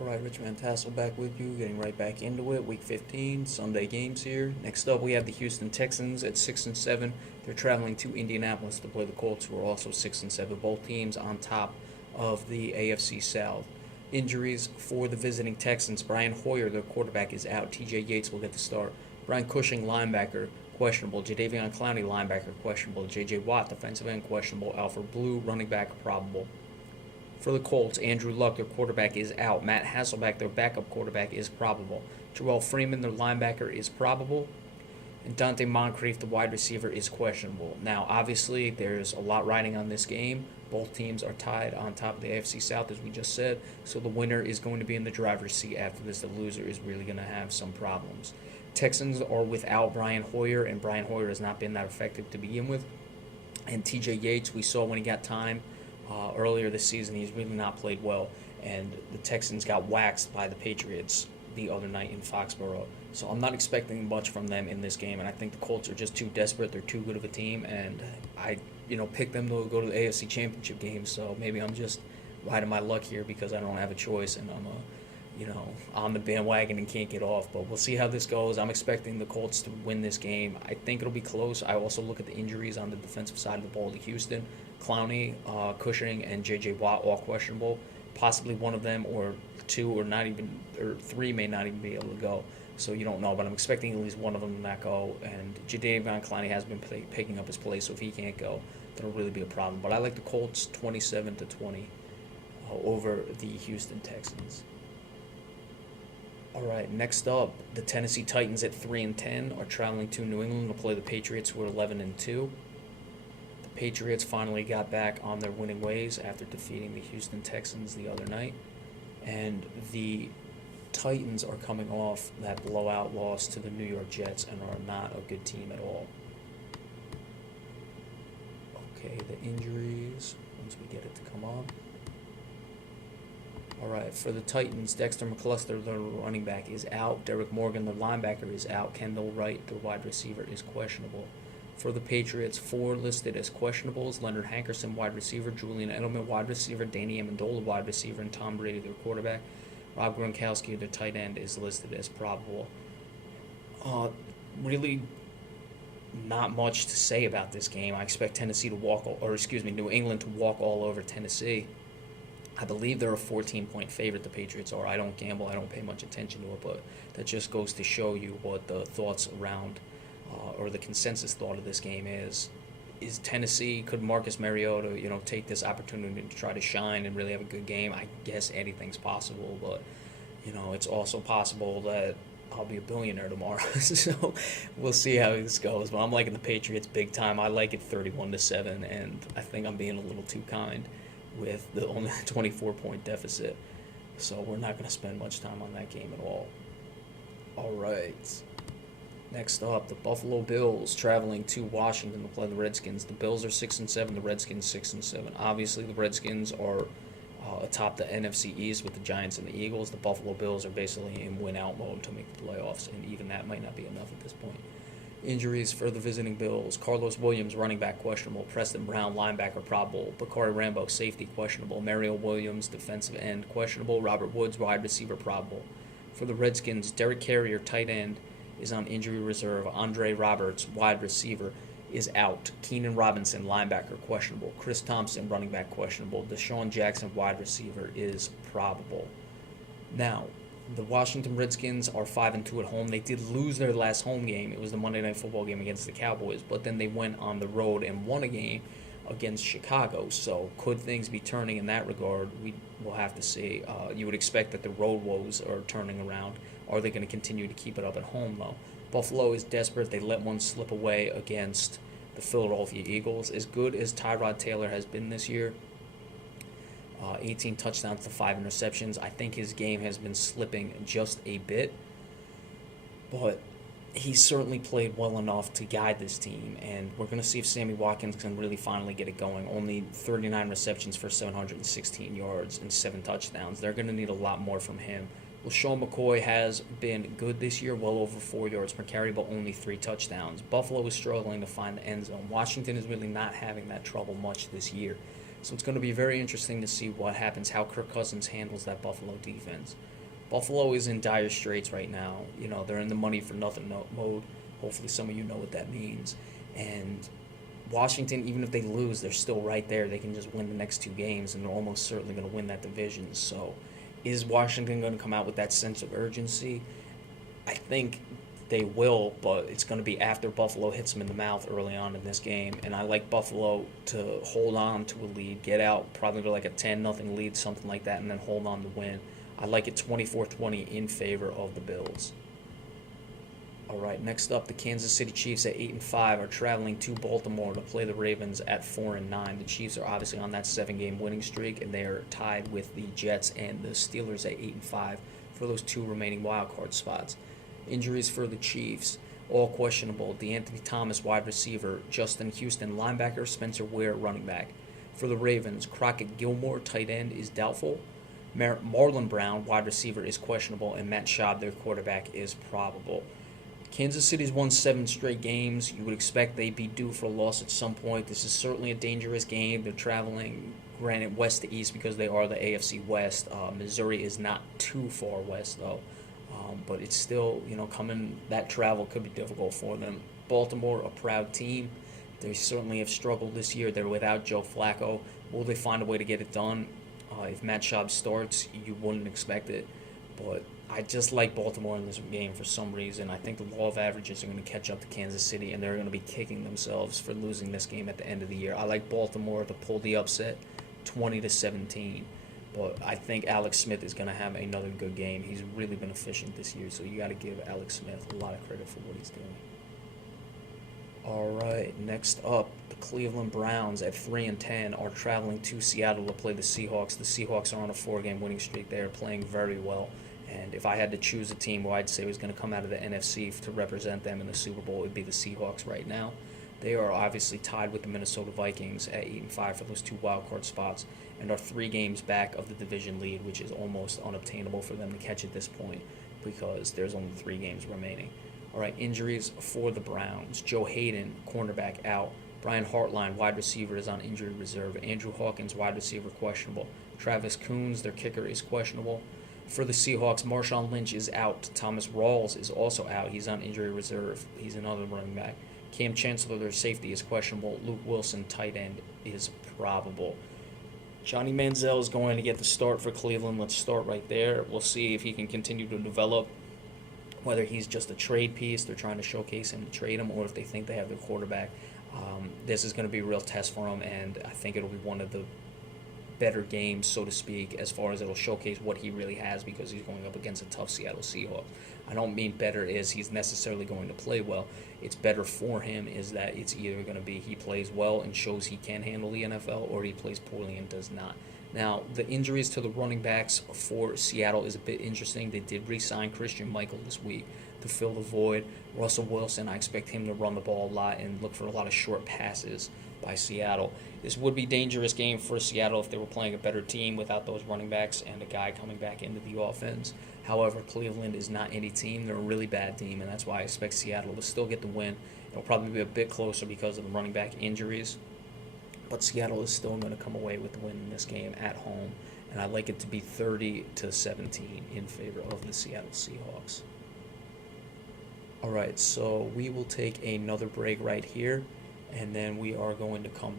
All right, Richmond Tassel back with you, getting right back into it. Week 15, Sunday games here. Next up, we have the Houston Texans at 6-7. They're traveling to Indianapolis to play the Colts, who are also 6-7. Both teams on top of the AFC South. Injuries for the visiting Texans: Brian Hoyer, their quarterback, is out. T.J. Yates will get the start. Brian Cushing, linebacker, questionable. Jadeveon Clowney, linebacker, questionable. J.J. Watt, defensive end, questionable. Alfred Blue, running back, probable. For the Colts, Andrew Luck, their quarterback, is out. Matt Hasselbeck, their backup quarterback, is probable. Joel Freeman, their linebacker, is probable. And Dante Moncrief, the wide receiver, is questionable. Now, obviously, there's a lot riding on this game. Both teams are tied on top of the AFC South, as we just said. So the winner is going to be in the driver's seat after this. The loser is really going to have some problems. Texans are without Brian Hoyer, and Brian Hoyer has not been that effective to begin with. And T.J. Yates, we saw when he got time earlier this season, he's really not played well. And the Texans got waxed by the Patriots the other night in Foxborough. So I'm not expecting much from them in this game, and I think the Colts are just too desperate. They're too good of a team, and I picked them to go to the AFC Championship game. So maybe I'm just riding my luck here because I don't have a choice, and I'm on the bandwagon and can't get off. But we'll see how this goes. I'm expecting the Colts to win this game. I think it'll be close. I also look at the injuries on the defensive side of the ball to Houston. Clowney, Cushing, and J.J. Watt all questionable. Possibly one of them or two or three may not even be able to go. So you don't know, but I'm expecting at least one of them to not go. And Jadeveon Clowney has been picking up his place, so if he can't go, that'll really be a problem. But I like the Colts 27-20 over the Houston Texans. All right, next up, the Tennessee Titans at 3-10 are traveling to New England to play the Patriots, who are 11-2. The Patriots finally got back on their winning ways after defeating the Houston Texans the other night, and the Titans are coming off that blowout loss to the New York Jets and are not a good team at all. Okay, the injuries, once we get it to come up. All right, for the Titans, Dexter McCluster, their running back, is out. Derek Morgan, the linebacker, is out. Kendall Wright, the wide receiver, is questionable. For the Patriots, 4 listed as questionables: Leonard Hankerson, wide receiver; Julian Edelman, wide receiver; Danny Amendola, wide receiver; and Tom Brady, their quarterback. Rob Gronkowski, their tight end, is listed as probable. Really not much to say about this game. I expect New England to walk all over Tennessee. I believe they're a 14-point favorite, the Patriots are. I don't gamble. I don't pay much attention to it, but that just goes to show you what the thoughts around or the consensus thought of this game is. Is Tennessee, could Marcus Mariota, take this opportunity to try to shine and really have a good game? I guess anything's possible, but, it's also possible that I'll be a billionaire tomorrow. So we'll see how this goes. But I'm liking the Patriots big time. I like it 31-7, and I think I'm being a little too kind with the only 24-point deficit. So we're not going to spend much time on that game at all. All right. Next up, the Buffalo Bills traveling to Washington to play the Redskins. The Bills are 6-7, the Redskins 6-7. Obviously, the Redskins are atop the NFC East with the Giants and the Eagles. The Buffalo Bills are basically in win-out mode to make the playoffs, and even that might not be enough at this point. Injuries for the visiting Bills: Carlos Williams, running back, questionable; Preston Brown, linebacker, probable; Bakari Rambo, safety, questionable; Mario Williams, defensive end, questionable; Robert Woods, wide receiver, probable. For the Redskins, Derek Carrier, tight end, is on injury reserve. Andre Roberts, wide receiver, is out. Keenan Robinson, linebacker, questionable. Chris Thompson, running back, questionable. Deshaun Jackson, wide receiver, is probable. Now, the Washington Redskins are 5-2 at home. They did lose their last home game. It was the Monday Night Football game against the Cowboys, but then they went on the road and won a game against Chicago. So could things be turning in that regard? We will have to see. You would expect that the road woes are turning around. Are they going to continue to keep it up at home, though? Buffalo is desperate. They let one slip away against the Philadelphia Eagles. As good as Tyrod Taylor has been this year, 18 touchdowns to 5 interceptions, I think his game has been slipping just a bit. But he's certainly played well enough to guide this team, and we're going to see if Sammy Watkins can really finally get it going. Only 39 receptions for 716 yards and 7 touchdowns. They're going to need a lot more from him. LaShawn McCoy has been good this year, well over 4 yards per carry, but only 3 touchdowns. Buffalo is struggling to find the end zone. Washington is really not having that trouble much this year. So it's going to be very interesting to see what happens, how Kirk Cousins handles that Buffalo defense. Buffalo is in dire straits right now. They're in the money for nothing mode. Hopefully some of you know what that means. And Washington, even if they lose, they're still right there. They can just win the next 2 games, and they're almost certainly going to win that division. So is Washington going to come out with that sense of urgency? I think they will, but it's going to be after Buffalo hits them in the mouth early on in this game. And I like Buffalo to hold on to a lead, get out probably to like a 10-0 lead, something like that, and then hold on to win. I like it 24-20 in favor of the Bills. All right, next up, the Kansas City Chiefs at 8-5 are traveling to Baltimore to play the Ravens at 4-9. The Chiefs are obviously on that 7-game winning streak, and they are tied with the Jets and the Steelers at 8-5 for those 2 remaining wild card spots. Injuries for the Chiefs, all questionable. DeAnthony Thomas, wide receiver. Justin Houston, linebacker. Spencer Ware, running back. For the Ravens, Crockett Gilmore, tight end, is doubtful. Marlon Brown, wide receiver, is questionable, and Matt Schaub, their quarterback, is probable. Kansas City's won 7 straight games. You would expect they'd be due for a loss at some point. This is certainly a dangerous game. They're traveling, granted, west to east because they are the AFC West. Missouri is not too far west, though. But it's still, that travel could be difficult for them. Baltimore, a proud team. They certainly have struggled this year. They're without Joe Flacco. Will they find a way to get it done? If Matt Schaub starts, you wouldn't expect it. But I just like Baltimore in this game for some reason. I think the law of averages are going to catch up to Kansas City, and they're going to be kicking themselves for losing this game at the end of the year. I like Baltimore to pull the upset, 20-17. But I think Alex Smith is going to have another good game. He's really been efficient this year, so you got to give Alex Smith a lot of credit for what he's doing. All right, next up, the Cleveland Browns at 3-10 are traveling to Seattle to play the Seahawks. The Seahawks are on a 4-game winning streak. They are playing very well. And if I had to choose a team who I'd say was going to come out of the NFC to represent them in the Super Bowl, it would be the Seahawks right now. They are obviously tied with the Minnesota Vikings at 8-5 for those 2 wildcard spots, and are 3 games back of the division lead, which is almost unobtainable for them to catch at this point because there's only 3 games remaining. All right, injuries for the Browns. Joe Hayden, cornerback, out. Brian Hartline, wide receiver, is on injury reserve. Andrew Hawkins, wide receiver, questionable. Travis Coons, their kicker, is questionable. For the Seahawks, Marshawn Lynch is out. Thomas Rawls is also out. He's on injury reserve. He's another running back. Cam Chancellor, their safety, is questionable. Luke Wilson, tight end, is probable. Johnny Manziel is going to get the start for Cleveland. Let's start right there. We'll see if he can continue to develop, whether he's just a trade piece, they're trying to showcase him to trade him, or if they think they have their quarterback. This is going to be a real test for him, and I think it'll be one of the better games, so to speak, as far as it'll showcase what he really has, because he's going up against a tough Seattle Seahawks. I don't mean better as he's necessarily going to play well. It's better for him is that it's either going to be he plays well and shows he can handle the NFL, or he plays poorly and does not. Now, the injuries to the running backs for Seattle is a bit interesting. They did re-sign Christian Michael this week to fill the void. Russell Wilson, I expect him to run the ball a lot and look for a lot of short passes by Seattle. This would be a dangerous game for Seattle if they were playing a better team without those running backs and a guy coming back into the offense. However, Cleveland is not any team. They're a really bad team, and that's why I expect Seattle to still get the win. It'll probably be a bit closer because of the running back injuries, but Seattle is still going to come away with the win in this game at home, and I like it to be 30-17 in favor of the Seattle Seahawks. All right, so we will take another break right here, and then we are going to come